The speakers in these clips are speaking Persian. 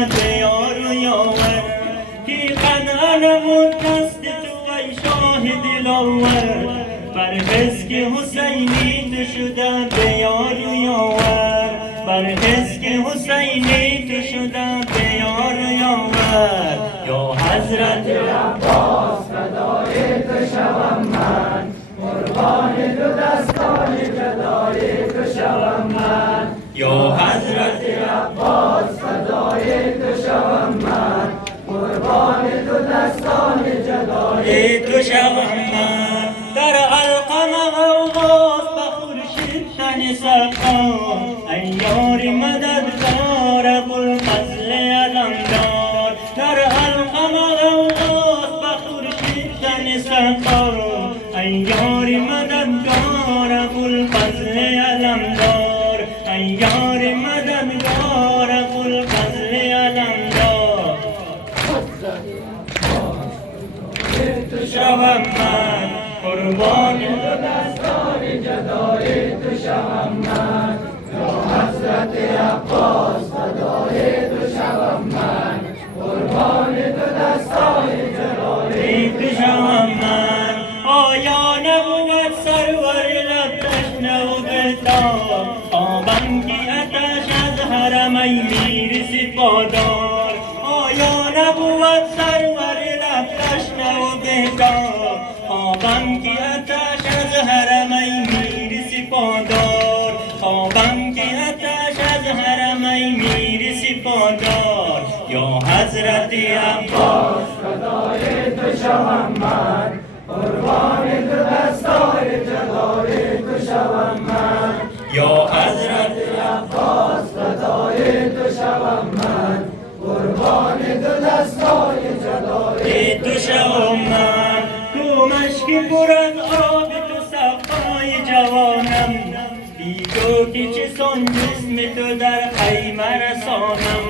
یار و یاور کی قدرمون دست تو ای شاه دلاور برخز که حسینی تو شدم به یار و یاور برخز که حسینی تو شدم به یار و یاور یا حضرت عباس فدای تو شوم من قربان دو دستان جدای تو شوم من یا حضرت عباس فدای تو شوم من قربان دو دستان جدای تو شوم من در علقم غواص بخورشید تن سقام ای یار مددگار ابوالفضل علمدار در علقم غواص بخورشید تن سقام ای یار مددگار ابوالفضل علمدار ای یار مددگار ابوالفضل علمدار تو شوم من قربان دو دستان جدای تو شوم من یا حضرت عباس فدای تو شوم من قربان دو دستان جدای تو شوم من آیا نبود سرور لب تشنه و بتاب آبم کی اتش از حرمین میرسی پادار آیا نبود سرور لب تشنه و بتاب آبم کی اتش از حرمین میرسی پادار آبم کی اتش از حرمین میرسی پادار یا حضرت عباس فدای تو شوم من قربان دو دستان جدای تو شوم من یا حضرت عباس فدای تو شوم من قربان دو دستان جدای تو شوم من تو مشکی پر از آب تو صفای جوانم بی تو که چه سان جسم تو در خیمه رسانم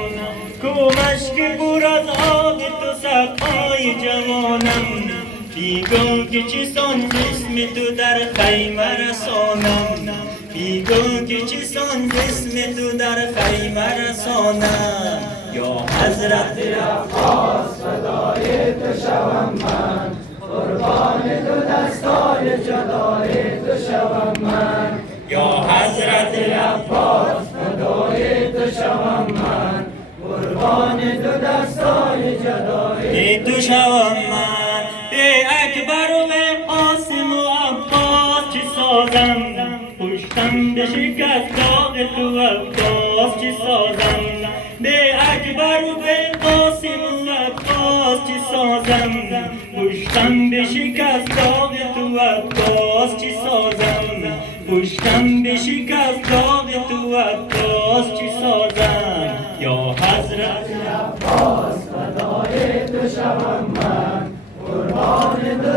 تو مشکی پر از آب تو صفای جوانم بی تو که چه سان جسم تو در خیمه رسانم بی تو که چه سان جسم تو در خیمه رسانم یا حضرت عباس فدای تو شوم من قربان دو دستان جدای تو شوم من یا حضرت عباس فدای تو شوم من قربان دو دستان جدای تو شوم من به اکبر و به قاسم و عباس چه سازم پشتم به شکست داغ تو عباس چه سازم به اکبر و به قاسم و عباس چه سازم پشتم به شکست داغ تو عباس چه سازم پشتم به شکست داغ تو عباس چه سازم یا حضرت عباس فدای تو شوم من قربان دو